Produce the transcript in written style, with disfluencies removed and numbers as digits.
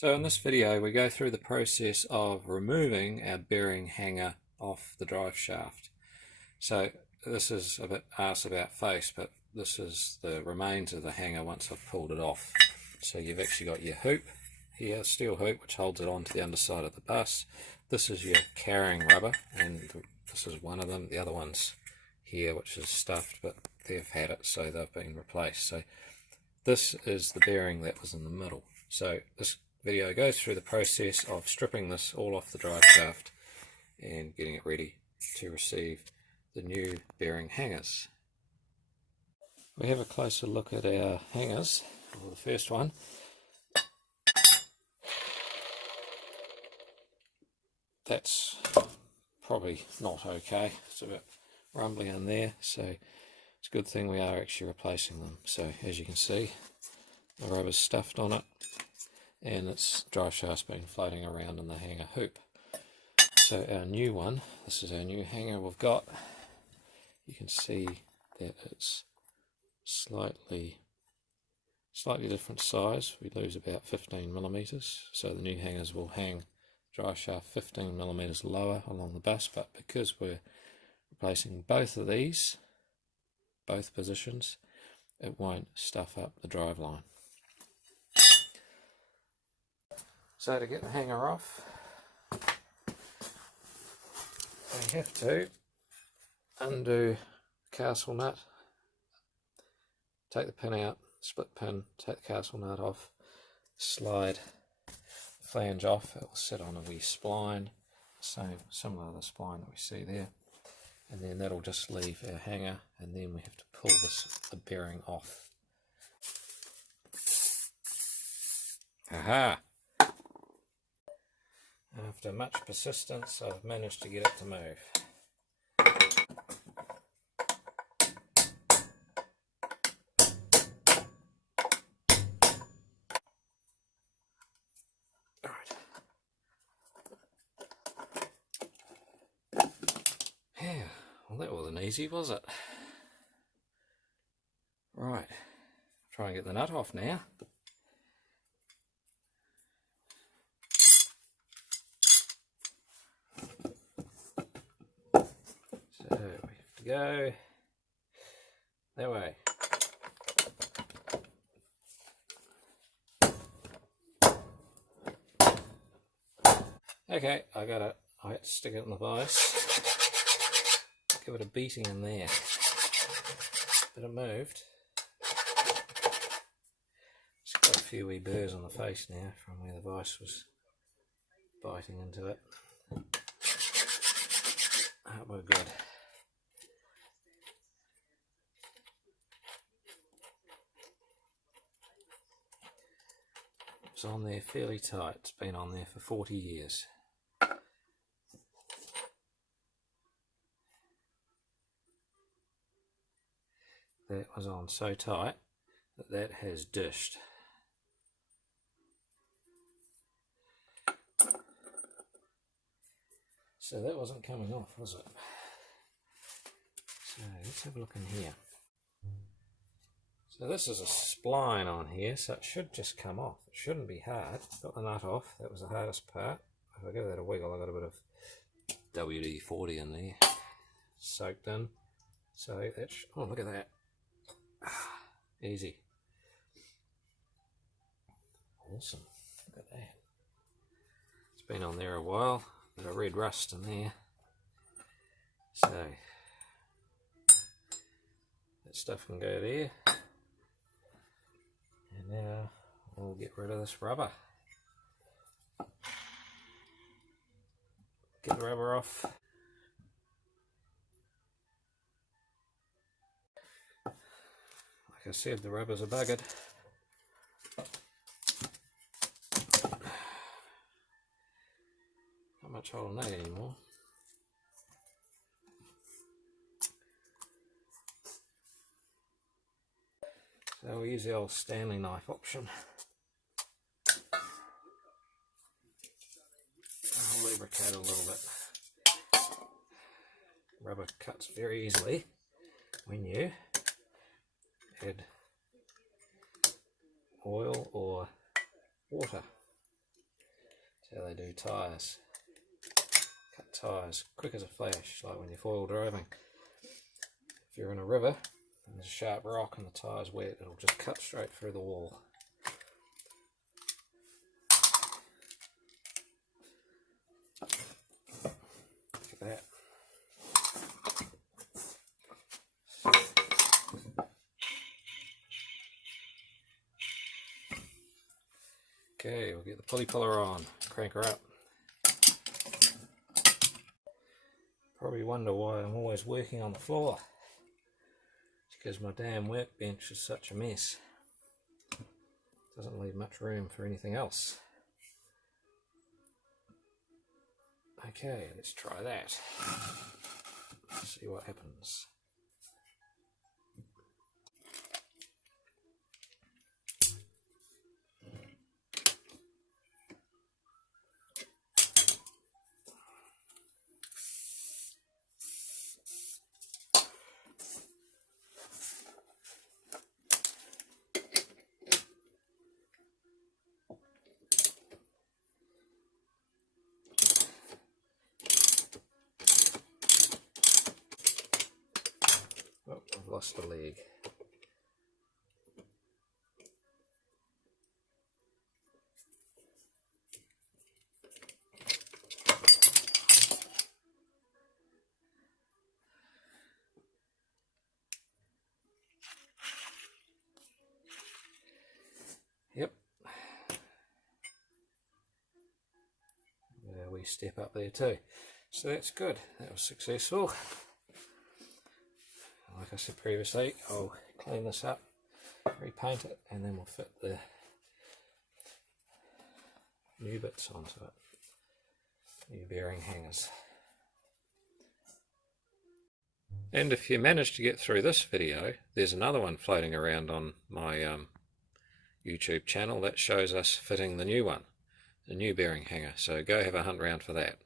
So in this video we go through the process of removing our bearing hanger off the drive shaft. So this is a bit arse about face, but this is the remains of the hanger once I've pulled it off. So you've actually got your hoop here, steel hoop, which holds it onto the underside of the bus. This is your carrying rubber, and this is one of them. The other one's here, which is stuffed, but they've had it, so they've been replaced. So this is the bearing that was in the middle. So this video goes through the process of stripping this all off the drive shaft and getting it ready to receive the new bearing hangers. We have a closer look at our hangers. Well, the first one, that's probably not okay. It's a bit rumbly in there, so it's a good thing we are actually replacing them. So as you can see, the rubber's stuffed on it and its drive shaft's been floating around in the hanger hoop. So our new one, this is our new hanger we've got. You can see that it's slightly different size. We lose about 15 millimeters, so the new hangers will hang drive shaft 15 millimeters lower along the bus, but because we're replacing both of these, both positions, it won't stuff up the drive line. So to get the hanger off, we have to undo the castle nut, take the pin out, split pin, take the castle nut off, slide the flange off. It will sit on a wee spline, similar to the spline that we see there, and then that'll just leave our hanger, and then we have to pull the bearing off. Aha! After much persistence, I've managed to get it to move. Alright. Yeah, well, that wasn't easy, was it? Right, try and get the nut off now. So we have to go that way. Okay, I got it. I had to stick it in the vise. Give it a beating in there. But it moved. It's got a few wee burrs on the face now from where the vise was biting into it. That we're good. It's on there fairly tight. It's been on there for 40 years. That was on so tight that has dished. So that wasn't coming off, was it? So let's have a look in here. So this is a spline on here, so it should just come off. It shouldn't be hard. Got the nut off, that was the hardest part. If I give that a wiggle, I got a bit of WD-40 in there, soaked in. So that's, oh, look at that. Easy. Awesome. Look at that. It's been on there a while. Bit of red rust in there. So that stuff can go there. And now we'll get rid of this rubber. Get the rubber off. Like I said, the rubbers are buggered. Not much holding that anymore. So we'll use the old Stanley knife option. I'll lubricate a little bit. Rubber cuts very easily when you add oil or water That's how they do tyres. Cut tyres quick as a flash, like when you're foil driving. If you're in a river and there's a sharp rock and the tyre's wet, it'll just cut straight through the wall. Look at that. Okay, we'll get the pulley puller on, crank her up. Probably wonder why I'm always working on the floor. It's because my damn workbench is such a mess. Doesn't leave much room for anything else. Okay, let's try that. See what happens. Oh, I've lost a leg. Yep. A wee step up there too. So that's good. That was successful. Like I said previously, I'll clean this up, repaint it, and then we'll fit the new bits onto it. New bearing hangers. And if you manage to get through this video, there's another one floating around on my YouTube channel that shows us fitting the new one, the new bearing hanger. So go have a hunt round for that.